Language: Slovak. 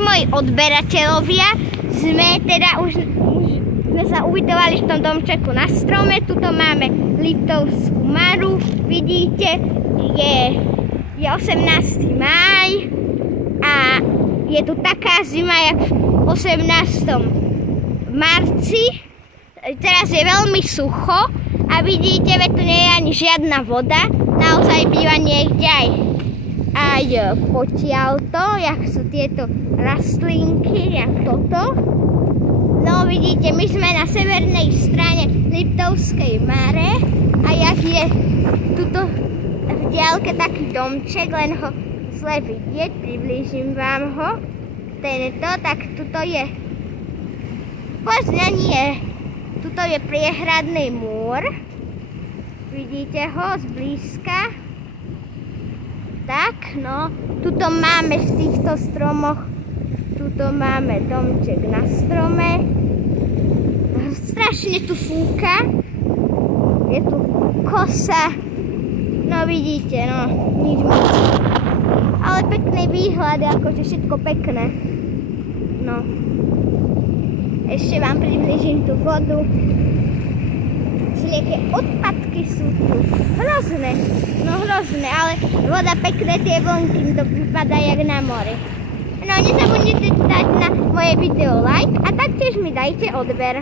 moji odberateľovia, sme teda už sme sa ubytovali v tom domčeku na strome. Tuto máme Liptovskú Maru, vidíte, je 18. máj a je tu taká zima, jak v 18. marci. Teraz je veľmi sucho a vidíte, že tu nie je ani žiadna voda, naozaj býva niekde aj potiaľto, jak sú tieto rastlinky, jak toto. No vidíte, my sme na severnej strane Liptovskej Mare a jak je tuto v diaľke taký domček, len ho zle vidieť, priblížim vám ho. Tento, tak tuto je, tuto je priehradný múr, vidíte ho zblízka. Tak, no, tuto máme v týchto stromoch, tuto máme domček na strome. Strašne tu fúka, je tu kosa, no vidíte, no, nič moc. Ale pekný výhľad, akože všetko pekné. No, ešte vám približím tú vodu. Všelijaké odpadky sú tu. Hrozné, no hrozné, ale voda pekné, tie vlnky, to vypadá jak na mori. No nezabudnite dať na moje video like a taktiež mi dajte odber.